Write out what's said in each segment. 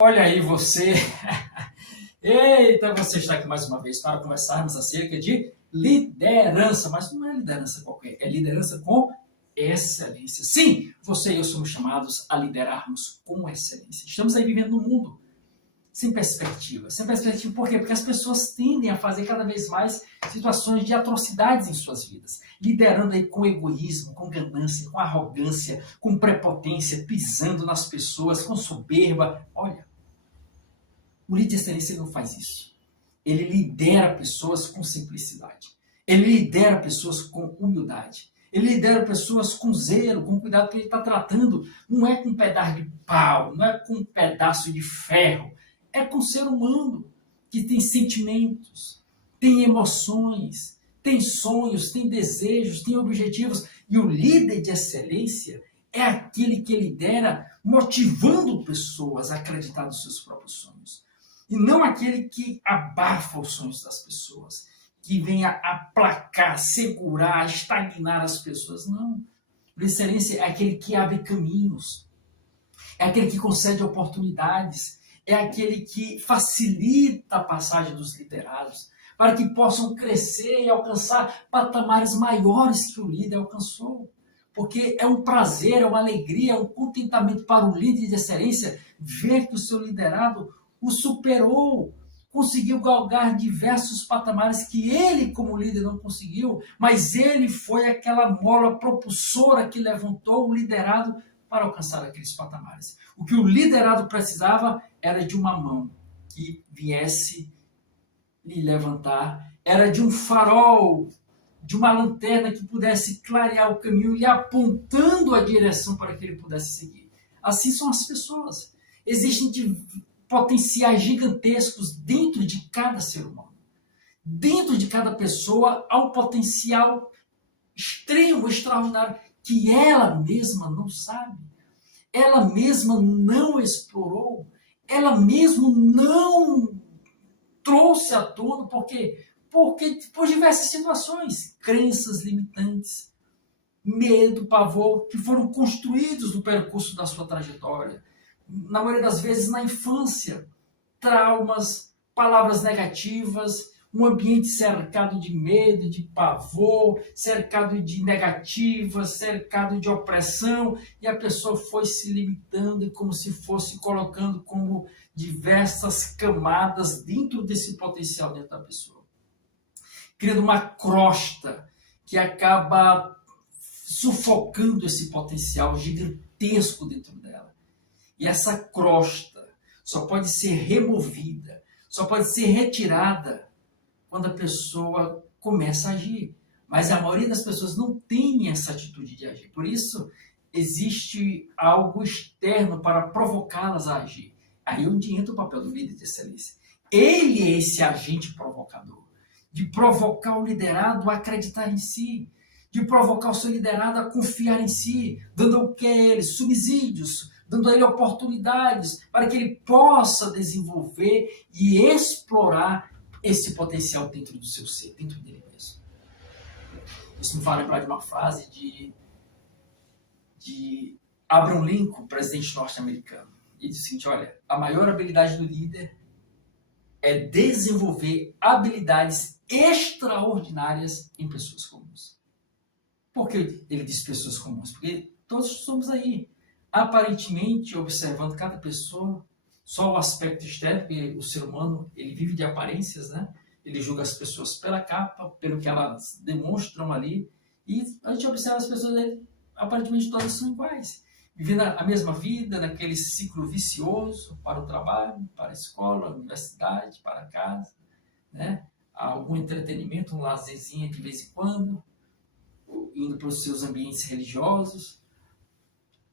Olha aí você. Eita, você está aqui mais uma vez para conversarmos acerca de liderança, mas não é liderança qualquer, é liderança com excelência. Sim, você e eu somos chamados a liderarmos com excelência. Estamos aí vivendo num mundo sem perspectiva. Sem perspectiva por quê? Porque as pessoas tendem a fazer cada vez mais situações de atrocidades em suas vidas, liderando aí com egoísmo, com ganância, com arrogância, com prepotência, pisando nas pessoas, com soberba. Olha, o líder de excelência não faz isso. Ele lidera pessoas com simplicidade. Ele lidera pessoas com humildade. Ele lidera pessoas com zelo, com cuidado, que ele está tratando. Não é com um pedaço de pau, não é com um pedaço de ferro. É com o ser humano que tem sentimentos, tem emoções, tem sonhos, tem desejos, tem objetivos. E o líder de excelência é aquele que lidera motivando pessoas a acreditar nos seus próprios sonhos. E não aquele que abafa os sonhos das pessoas, que vem a aplacar, segurar, estagnar as pessoas. Não. A excelência é aquele que abre caminhos, é aquele que concede oportunidades, é aquele que facilita a passagem dos liderados, para que possam crescer e alcançar patamares maiores que o líder alcançou. Porque é um prazer, é uma alegria, é um contentamento para o líder de excelência ver que o seu liderado o superou, conseguiu galgar diversos patamares que ele, como líder, não conseguiu, mas ele foi aquela mola propulsora que levantou o liderado para alcançar aqueles patamares. O que o liderado precisava era de uma mão que viesse lhe levantar, era de um farol, de uma lanterna que pudesse clarear o caminho e apontando a direção para que ele pudesse seguir. Assim são as pessoas. Existem potenciais gigantescos dentro de cada ser humano. Dentro de cada pessoa há um potencial extremo, extraordinário, que ela mesma não sabe, ela mesma não explorou, ela mesma não trouxe à tona, porque por diversas situações, crenças limitantes, medo, pavor, que foram construídos no percurso da sua trajetória. Na maioria das vezes na infância, traumas, palavras negativas, um ambiente cercado de medo, de pavor, cercado de negativas, cercado de opressão, e a pessoa foi se limitando como se fosse colocando como diversas camadas dentro desse potencial dentro da pessoa, criando uma crosta que acaba sufocando esse potencial gigantesco dentro dela. E essa crosta só pode ser removida, só pode ser retirada quando a pessoa começa a agir. Mas a maioria das pessoas não tem essa atitude de agir. Por isso, existe algo externo para provocá-las a agir. Aí é onde entra o papel do líder de excelência. Ele é esse agente provocador, de provocar o liderado a acreditar em si, de provocar o seu liderado a confiar em si, dando ao que a ele subsídios, dando a ele oportunidades para que ele possa desenvolver e explorar esse potencial dentro do seu ser, dentro dele mesmo. Isso me faz lembrar de uma frase de Abraham Lincoln, presidente norte-americano. Ele diz o seguinte: olha, a maior habilidade do líder é desenvolver habilidades extraordinárias em pessoas comuns. Por que ele diz pessoas comuns? Porque todos somos aí, aparentemente observando cada pessoa, só o aspecto externo, porque o ser humano ele vive de aparências, né? Ele julga as pessoas pela capa, pelo que elas demonstram ali, e a gente observa as pessoas, aparentemente todas são iguais, vivendo a mesma vida, naquele ciclo vicioso, para o trabalho, para a escola, a universidade, para casa, né? Algum entretenimento, um lazerzinho de vez em quando, indo para os seus ambientes religiosos.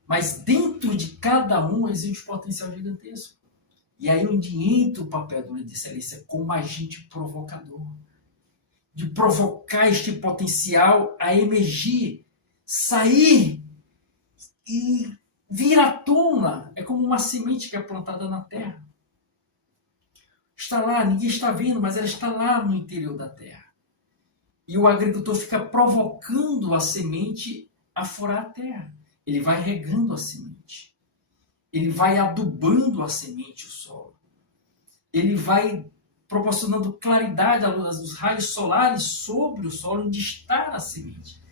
Mas dentro de cada um existe um potencial gigantesco. E aí onde entra o papel do líder de excelência como agente provocador. De provocar este potencial a emergir, sair e vir à tona. É como uma semente que é plantada na terra. Está lá, ninguém está vendo, mas ela está lá no interior da terra. E o agricultor fica provocando a semente a furar a terra. Ele vai regando a semente. ele vai adubando a semente, o solo. Ele vai proporcionando claridade à luz dos raios solares sobre o solo onde está a semente.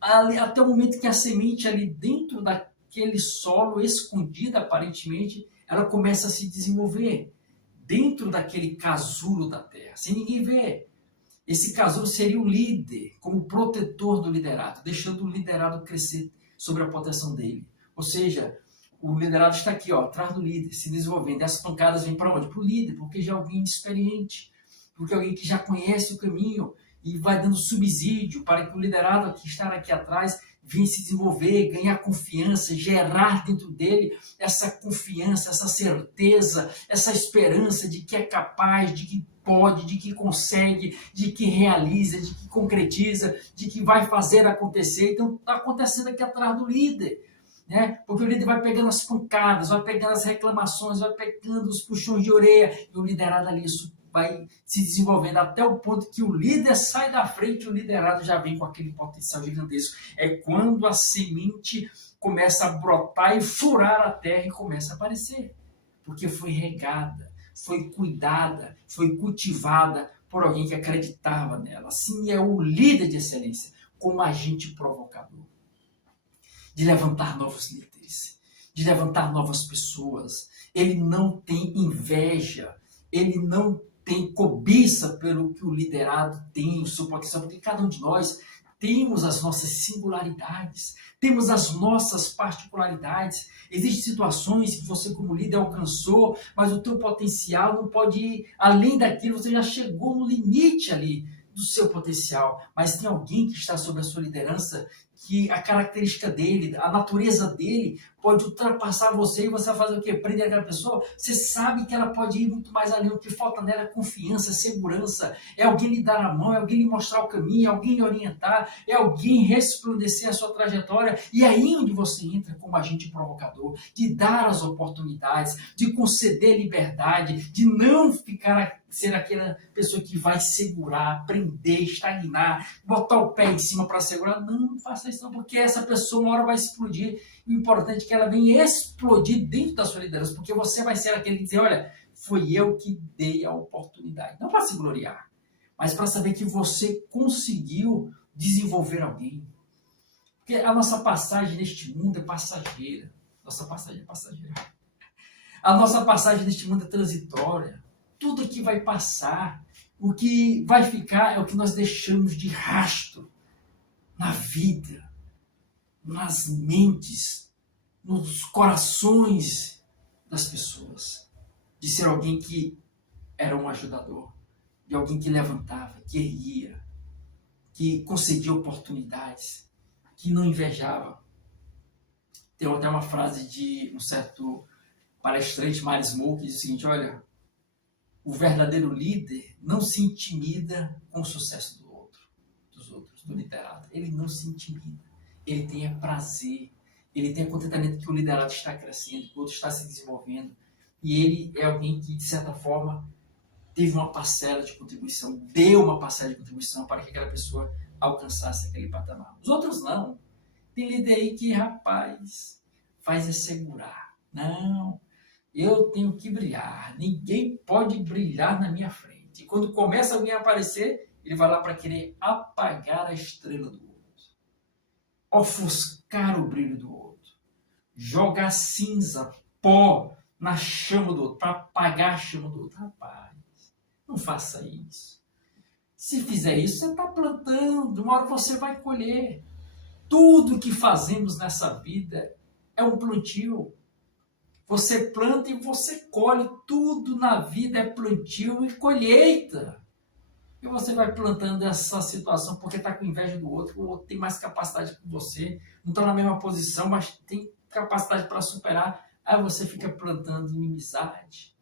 Ali, até o momento que a semente ali dentro daquele solo, escondida aparentemente, ela começa a se desenvolver dentro daquele casulo da terra, sem ninguém ver. Esse casulo seria o líder, como protetor do liderado, deixando o liderado crescer sobre a proteção dele. Ou seja, o liderado está aqui, ó, atrás do líder, se desenvolvendo. E as pancadas vêm para onde? Para o líder, porque já é alguém experiente, porque é alguém que já conhece o caminho e vai dando subsídio para que o liderado que está aqui atrás venha se desenvolver, ganhar confiança, gerar dentro dele essa confiança, essa certeza, essa esperança de que é capaz, de que pode, de que consegue, de que realiza, de que concretiza, de que vai fazer acontecer. Então está acontecendo aqui atrás do líder. Né? Porque o líder vai pegando as pancadas, vai pegando as reclamações, vai pegando os puxões de orelha, e o liderado ali vai se desenvolvendo até o ponto que o líder sai da frente e o liderado já vem com aquele potencial gigantesco. É quando a semente começa a brotar e furar a terra e começa a aparecer. Porque foi regada, foi cuidada, foi cultivada por alguém que acreditava nela. Assim é o líder de excelência, como agente provocador. De levantar novos líderes, de levantar novas pessoas. Ele não tem inveja, ele não tem cobiça pelo que o liderado tem, o seu potencial, porque cada um de nós temos as nossas singularidades, temos as nossas particularidades. Existem situações que você como líder alcançou, mas o teu potencial não pode ir além daquilo, você já chegou no limite ali do seu potencial, mas tem alguém que está sob a sua liderança que a característica dele, a natureza dele pode ultrapassar você e você vai fazer o quê? Prender aquela pessoa? Você sabe que ela pode ir muito mais além. O que falta nela é confiança, segurança. É alguém lhe dar a mão, é alguém lhe mostrar o caminho, é alguém lhe orientar, é alguém resplandecer a sua trajetória. E é aí onde você entra como agente provocador, de dar as oportunidades, de conceder liberdade, de não ser aquela pessoa que vai segurar, prender, estagnar, botar o pé em cima para segurar. Não faça isso não, porque essa pessoa uma hora vai explodir. O importante é que ela venha explodir dentro da sua liderança, porque você vai ser aquele que diz, olha, foi eu que dei a oportunidade. Não para se gloriar, mas para saber que você conseguiu desenvolver alguém. Porque a nossa passagem neste mundo é passageira. Nossa passagem é passageira. A nossa passagem neste mundo é transitória. Tudo aqui vai passar. O que vai ficar é o que nós deixamos de rastro na vida, nas mentes, nos corações das pessoas. De ser alguém que era um ajudador, de alguém que levantava, que erguia, que concedia oportunidades, que não invejava. Tem até uma frase de um certo palestrante, Miles Moore, que diz o seguinte, olha, o verdadeiro líder não se intimida com o sucesso dos outros, do liderado. Ele não se intimida. Ele tem prazer. Ele tem contentamento que o liderado está crescendo, que o outro está se desenvolvendo. E ele é alguém que, de certa forma, teve uma parcela de contribuição, deu uma parcela de contribuição para que aquela pessoa alcançasse aquele patamar. Os outros não. Tem líder aí que, rapaz, faz é segurar. Não. Eu tenho que brilhar, ninguém pode brilhar na minha frente. E quando começa alguém a aparecer, ele vai lá para querer apagar a estrela do outro, ofuscar o brilho do outro, jogar cinza, pó na chama do outro, para apagar a chama do outro. Rapaz, não faça isso. Se fizer isso, você está plantando, uma hora você vai colher. Tudo que fazemos nessa vida é um plantio. Você planta e você colhe. Tudo na vida é plantio e colheita. E você vai plantando essa situação porque está com inveja do outro. O outro tem mais capacidade que você. Não está na mesma posição, mas tem capacidade para superar. Aí você fica plantando inimizade,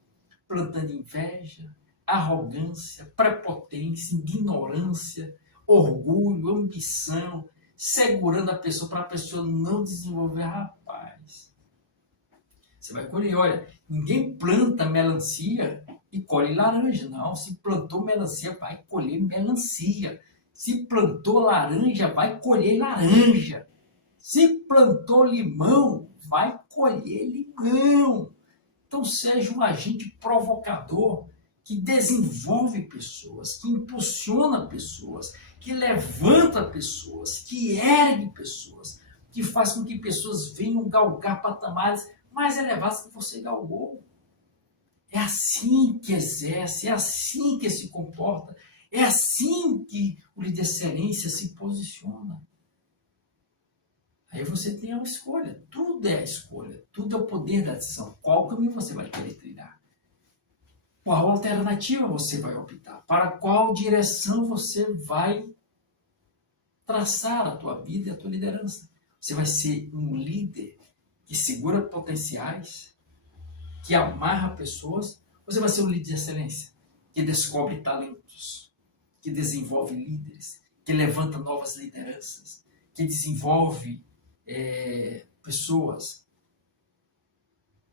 plantando inveja, arrogância, prepotência, ignorância, orgulho, ambição, segurando a pessoa para a pessoa não desenvolver. Rapaz, você vai colher. Olha, ninguém planta melancia e colhe laranja, não. Se plantou melancia, vai colher melancia. Se plantou laranja, vai colher laranja. Se plantou limão, vai escolher limão. Então, seja um agente provocador que desenvolve pessoas, que impulsiona pessoas, que levanta pessoas, que ergue pessoas, que faz com que pessoas venham galgar patamares mais elevados que você galgou. É assim que exerce, é assim que se comporta, é assim que o líder de excelência se posiciona. Aí você tem a escolha, tudo é a escolha, tudo é o poder da decisão. Qual caminho você vai querer trilhar? Qual alternativa você vai optar? Para qual direção você vai traçar a tua vida e a tua liderança? Você vai ser um líder que segura potenciais, que amarra pessoas, ou você vai ser um líder de excelência, que descobre talentos, que desenvolve líderes, que levanta novas lideranças, que desenvolve pessoas,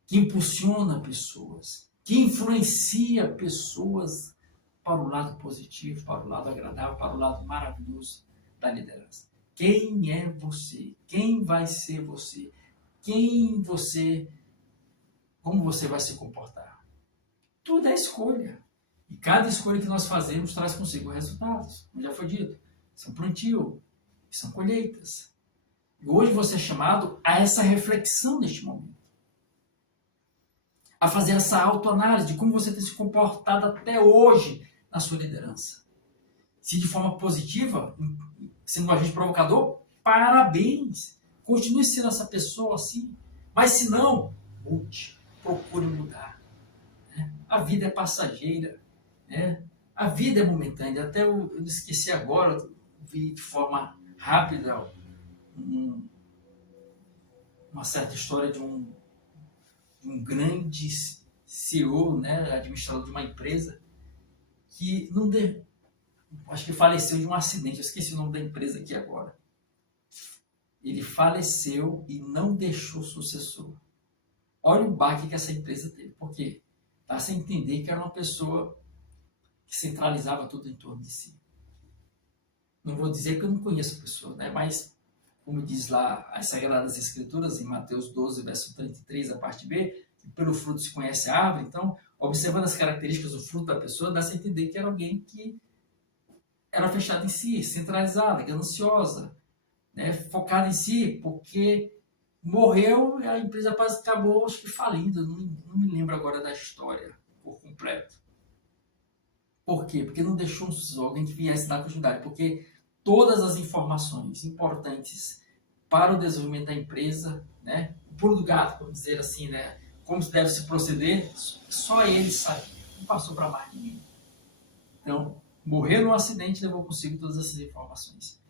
que impulsiona pessoas, que influencia pessoas para o lado positivo, para o lado agradável, para o lado maravilhoso da liderança. Quem é você? Quem vai ser você? Como você vai se comportar? Tudo é escolha. E cada escolha que nós fazemos traz consigo resultados. Como já foi dito, são plantio, são colheitas. E hoje você é chamado a essa reflexão neste momento. A fazer essa autoanálise de como você tem se comportado até hoje na sua liderança. Se de forma positiva, sendo um agente provocador, parabéns. Continue sendo essa pessoa assim. Mas se não, mude, procure mudar. A vida é passageira. A vida é momentânea. Até eu esqueci agora, vi de forma rápida uma certa história de um grande CEO, administrador de uma empresa, que acho que faleceu de um acidente, eu esqueci o nome da empresa aqui agora. Ele faleceu e não deixou sucessor. Olha o baque que essa empresa teve. Por quê? Dá sem entender que era uma pessoa que centralizava tudo em torno de si. Não vou dizer que eu não conheço a pessoa, mas, como diz lá as Sagradas Escrituras, em Mateus 12, verso 33, a parte B, que pelo fruto se conhece a árvore. Então, observando as características do fruto da pessoa, dá-se a entender que era alguém que era fechada em si, centralizada, gananciosa, focada em si, porque morreu e a empresa acabou, acho que falindo, não me lembro agora da história por completo. Por quê? Porque não deixou um sucessor, alguém que viesse dar continuidade, porque todas as informações importantes para o desenvolvimento da empresa, o pulo do gato, vamos dizer assim, como deve se proceder, só ele sabia, não passou para mais ninguém. Então, morreu num acidente e levou consigo todas essas informações.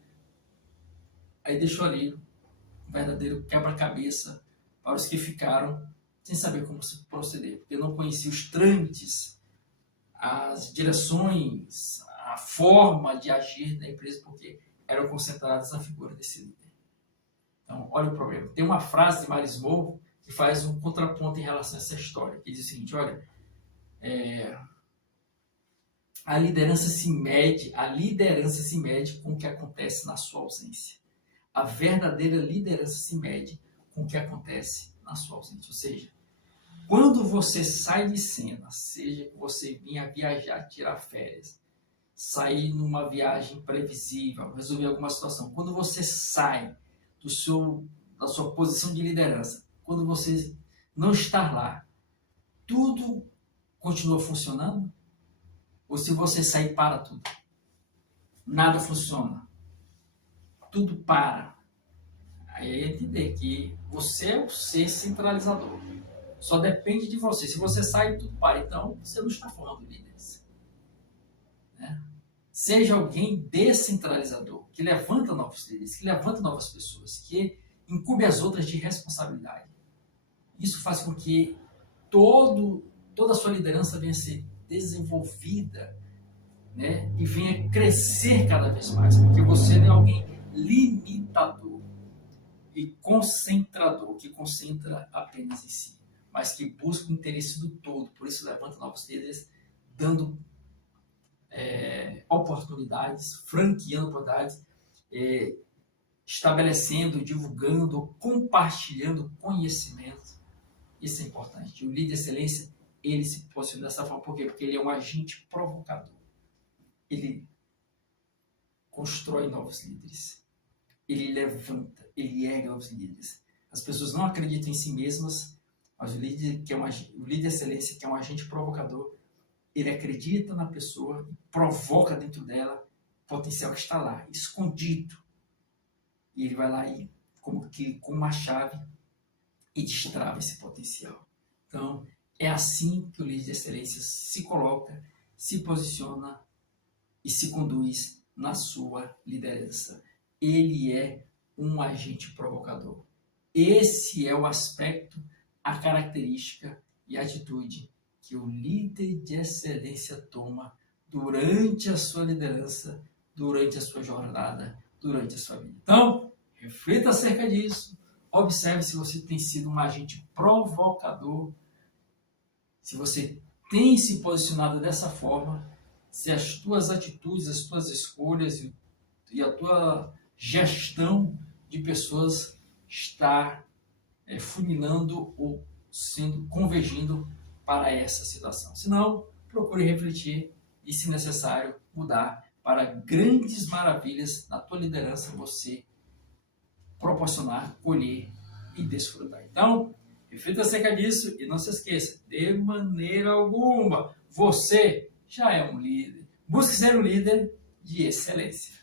Aí deixou ali um verdadeiro quebra-cabeça para os que ficaram sem saber como se proceder, porque não conhecia os trâmites, as direções, a forma de agir da empresa, porque eram concentradas na figura desse líder. Então, olha o problema. Tem uma frase de Marismo que faz um contraponto em relação a essa história, que diz o seguinte: olha, a liderança se mede com o que acontece na sua ausência. A verdadeira liderança se mede com o que acontece na sua ausência. Ou seja, quando você sai de cena, seja que você vinha viajar, tirar férias, sair numa viagem previsível, resolver alguma situação, quando você sai da sua posição de liderança, quando você não está lá, tudo continua funcionando? Ou se você sair, para tudo? Nada funciona. Tudo para. Aí é entender que você é o ser centralizador. Só depende de você. Se você sai, tudo para. Então, você não está formando líderes. Seja alguém descentralizador, que levanta novos líderes, que levanta novas pessoas, que incube as outras de responsabilidade. Isso faz com que toda a sua liderança venha a ser desenvolvida, e venha crescer cada vez mais, porque você não é alguém limitador e concentrador, que concentra apenas em si, mas que busca o interesse do todo. Por isso levanta novos líderes, dando oportunidades, franqueando oportunidades, estabelecendo, divulgando, compartilhando conhecimento. Isso é importante. O líder de excelência, ele se posiciona dessa forma. Por quê? Porque ele é um agente provocador. Ele constrói novos líderes. Ele levanta, ele ergue novos líderes. As pessoas não acreditam em si mesmas, mas o líder de excelência, que é um agente provocador, ele acredita na pessoa e provoca dentro dela o potencial que está lá, escondido. E ele vai lá e, como que com uma chave, e destrava esse potencial. Então, é assim que o líder de excelência se coloca, se posiciona e se conduz na sua liderança. Ele é um agente provocador. Esse é o aspecto, a característica e a atitude que o líder de excelência toma durante a sua liderança, durante a sua jornada, durante a sua vida. Então, reflita acerca disso. Observe se você tem sido um agente provocador, se você tem se posicionado dessa forma, se as tuas atitudes, as tuas escolhas e a tua gestão de pessoas está funilando ou convergindo para essa situação. Se não, procure refletir e, se necessário, mudar para grandes maravilhas na tua liderança, você proporcionar, colher e desfrutar. Então, reflita acerca disso e não se esqueça, de maneira alguma, você já é um líder. Busque ser um líder de excelência.